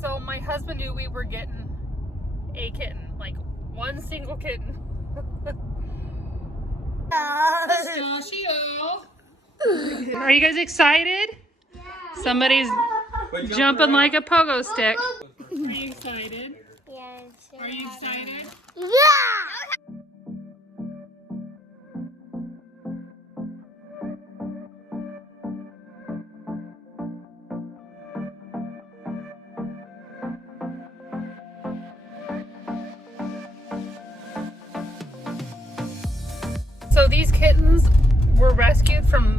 So my husband knew we were getting a kitten, like one single kitten. Joshio. Are you guys excited? Yeah. Somebody's jumping like a pogo stick. Are you excited? Yeah. Are you excited? Yeah. So these kittens were rescued from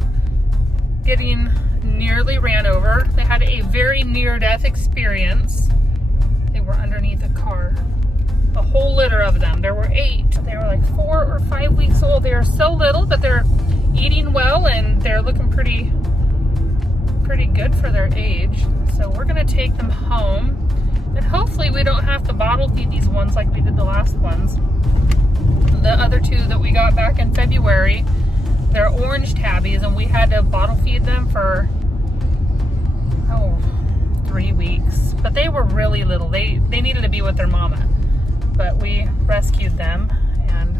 getting nearly ran over. They had a very near-death experience. They were underneath a car. A whole litter of them. There were 8. They were like 4 or 5 weeks old. They are so little, but they're eating well and they're looking pretty good for their age. So we're gonna take them home and hopefully we don't have to bottle feed these ones like we did the last ones. The other 2 that we got back in February, they're orange tabbies and we had to bottle feed them for 3 weeks. But they were really little. They needed to be with their mama. But we rescued them and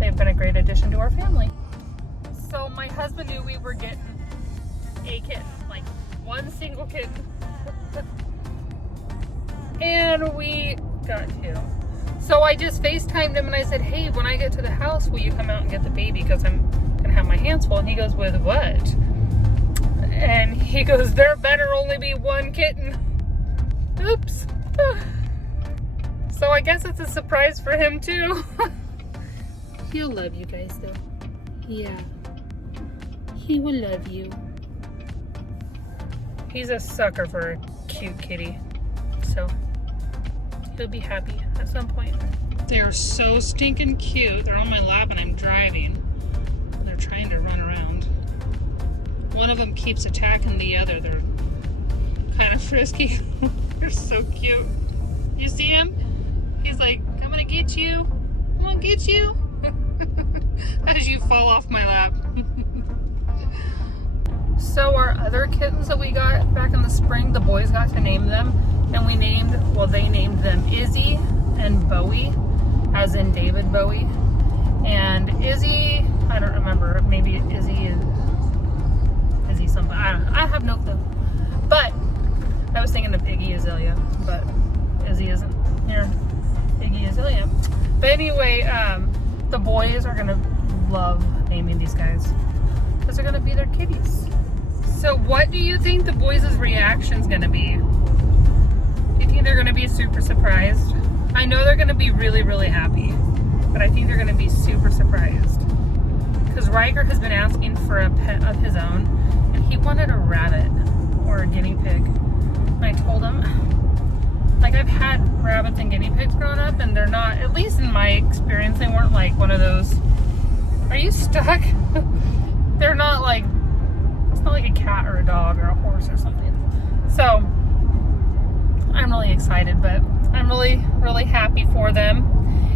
they've been a great addition to our family. So my husband knew we were getting a kitten, like one single kitten. And we got 2. So I just FaceTimed him and I said, hey, when I get to the house, will you come out and get the baby? Because I'm gonna have my hands full. And he goes, with what? And he goes, there better only be 1 kitten. Oops. So I guess it's a surprise for him too. He'll love you guys though. Yeah. He will love you. He's a sucker for a cute kitty. So he'll be happy at some point. They're so stinking cute. They're on my lap and I'm driving. They're trying to run around. One of them keeps attacking the other. They're kind of frisky. They're so cute. You see him? He's like, I'm gonna get you. I'm gonna get you. As you fall off my lap. So our other kittens that we got back in the spring, the boys got to name them. And they named them Izzy and Bowie, as in David Bowie. And Izzy, I don't remember, maybe Izzy is something, I have no clue. But I was thinking of Iggy Azalea, but Izzy isn't here. Iggy Azalea. But anyway, the boys are gonna love naming these guys because they're gonna be their kitties. So what do you think the boys' reaction's gonna be? Do you think they're gonna be super surprised? I know they're gonna be really, really happy, but I think they're gonna be super surprised. Because Riker has been asking for a pet of his own, and he wanted a rabbit or a guinea pig. And I told him, like, I've had rabbits and guinea pigs growing up, and they're not, at least in my experience, they weren't like one of those, are you stuck? They're not like, it's not like a cat or a dog or a horse or something. So I'm really excited, but I'm really, really happy for them.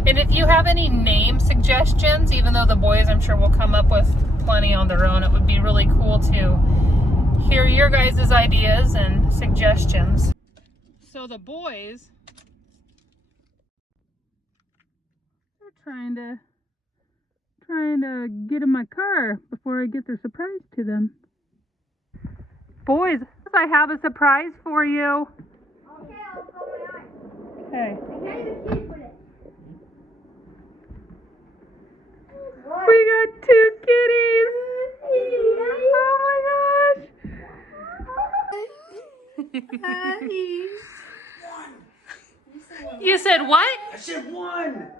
And if you have any name suggestions, even though the boys I'm sure will come up with plenty on their own, it would be really cool to hear your guys' ideas and suggestions. So the boys are trying to get in my car before I get their surprise to them. Boys, I have a surprise for you. Okay, I'll close my eyes. Okay. I can't even see for it. We got 2 kitties. Oh my gosh. You said what? I said 1.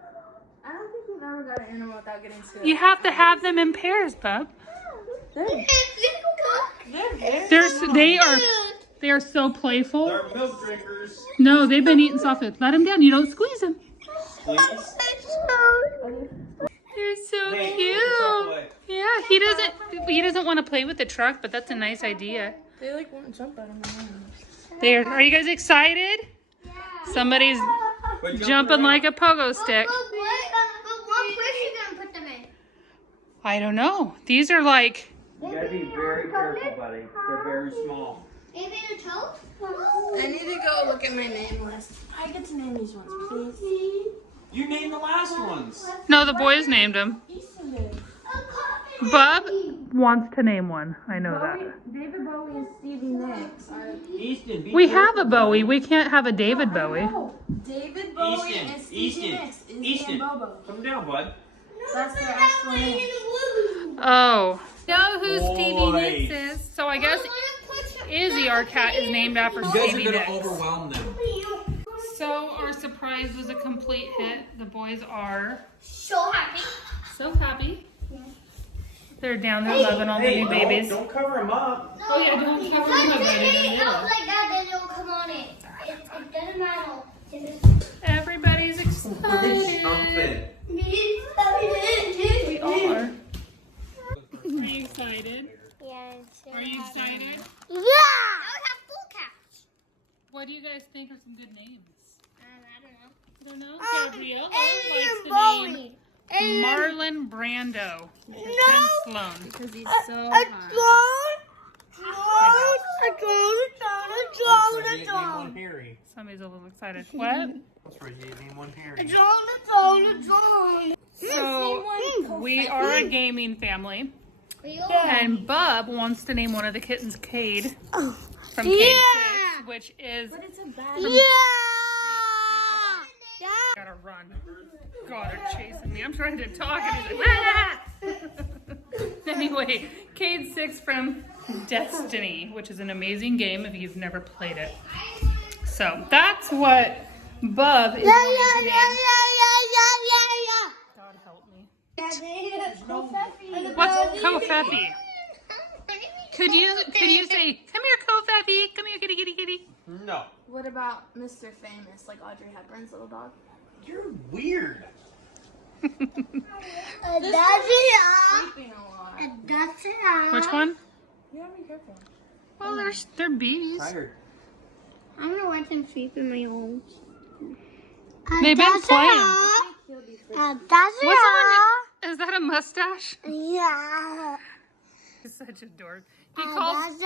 I don't think you've ever got an animal without getting sick. You have to have them in pairs, bub. They are so playful. They're milk drinkers. No, they've been eating soft food. Let them down. You don't squeeze them. Please. They're so Hey, cute. Yeah, he doesn't want to play with the truck, but that's a nice idea. They like won't jump out of my hands. Are you guys excited? Somebody's jumping like a pogo stick. What place are you going to put them in? I don't know. These are like, You gotta be very careful, buddy. They're very small. Maybe a toe? I need to go look at my name list. I get to name these ones, please. You named the last ones. No, the boys named them. Bub wants to name one. I know that. David Bowie and Stevie Nicks are. Easton. We have a Bowie. We can't have a David Bowie. No, David Bowie and Stevie Nicks is Easton. and Bobo. Come down, bud. That's their actual name. Oh. Know who Stevie Boy. Nicks is? So I guess Izzy, our cat, is named after You guys are Stevie gonna Nicks. overwhelm them. So our surprise was a complete hit. The boys are So happy. so happy. They're down there loving all the new babies. Don't cover them up. Oh yeah, don't cover them up, baby. It looks like that, then it'll come on it. It doesn't matter. Everybody's excited. We are. Are you excited? Yes. Are you excited? Yeah! I have full cats. What do you guys think are some good names? I don't know. I don't know. Gabriella likes the name Marlon Brando. No. Sloan. Because he's so hot. Name one Harry. Somebody's a little excited. What? What's right? Name one Harry. So we are a gaming family, We are. and Bub wants to name one of the kittens Cade from Cade 6, which is. But it's a bad Gotta run. God, they're chasing me. I'm trying to talk and he's like, ah! Anyway, Cade 6 from Destiny, which is an amazing game if you've never played it. So that's what Bub is wanting to name. God help me. What's Kofefi? Could you say, come here, Kofefi, come here, kitty, kitty, kitty. No. What about Mr. Famous, like Audrey Hepburn's little dog? You're weird. Sleeping a lot. Which one? You gotta be careful. Well, they're bees. Tired. I'm gonna watch him sleep in my arms. They've been playing. What's on is that a mustache? Yeah. He's such a dork. He has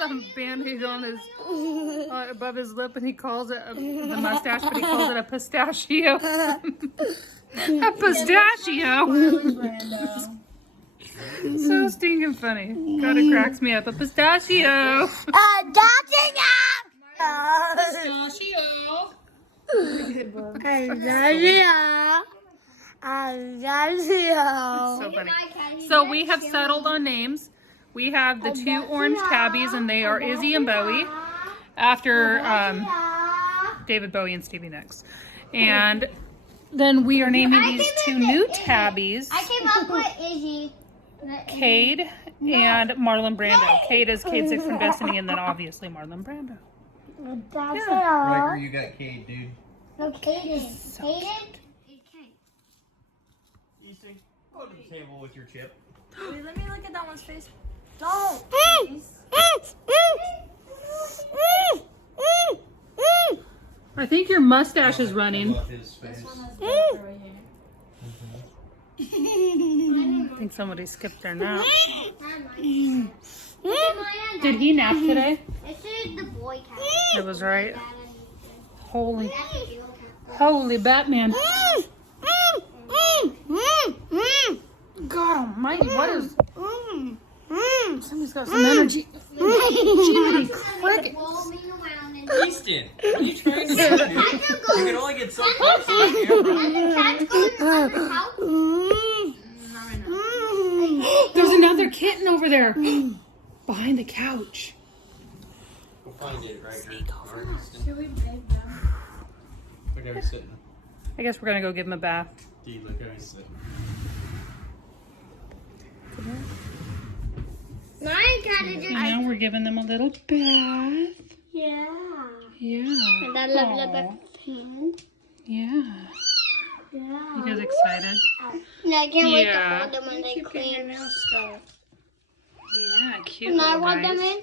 a bandage on his above his lip, and he calls it the mustache, but he calls it a pistachio. A pistachio. So stinking funny. God, it cracks me up. A pistachio. So funny. So we have settled on names. We have the two orange tabbies, and they are Izzy and Bowie, after David Bowie and Stevie Nicks. And then we are naming these two new tabbies, I came up with Izzy. Cade and Marlon Brando. Cade is Cade 6 from Destiny, and then obviously Marlon Brando. Riker, you got Cade, dude. No, Kaden. Kaden? Easton, go to the table with your chip. Wait, let me look at that one's face. Don't. I think your mustache is running. Love his face. Right here. I think somebody skipped their nap. Did he nap today? This is the boy cat. It was right. Holy Batman. God almighty, what is... Somebody's got some energy. Jiminy cricket. Easton, what are you trying to do, dude? You can only get so close to the camera. There's another kitten over there. Behind the couch. We'll find it, Riker. Should we beg them? Look how he's sitting. I guess we're gonna go give him a bath. Dude, look how he's sitting. My cat is And now we're giving them a little bath. Yeah. Yeah. And I love Aw. hand. Yeah. Yeah. You guys excited? And I can't wait to Yeah. hold them when they clean. Yeah, cute. Can I little rub them guys. in?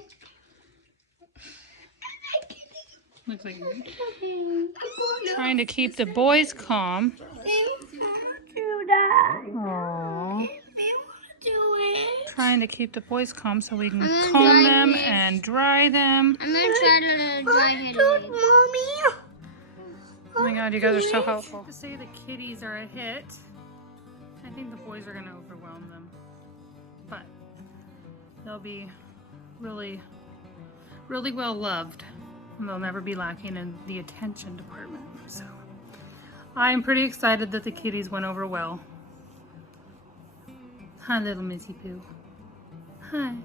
Looks like trying to keep the boys calm. Do that. Aww. Do it. trying to keep the boys calm so we can I'm gonna comb dry them this. and dry them. I'm gonna try to dry it away. Oh my god, you guys are so helpful. To say the kitties are a hit, I think the boys are gonna overwhelm them. But they'll be really, really well loved. And they'll never be lacking in the attention department. So I'm pretty excited that the kitties went over well. Hi, little Missy Pooh. Hi.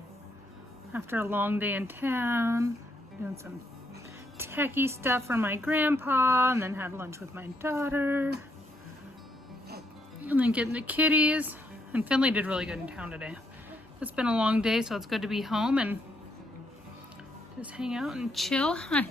After a long day in town, doing some techie stuff for my grandpa, and then had lunch with my daughter, and then getting the kitties. And Finley did really good in town today. It's been a long day, so it's good to be home and just hang out and chill. Hi.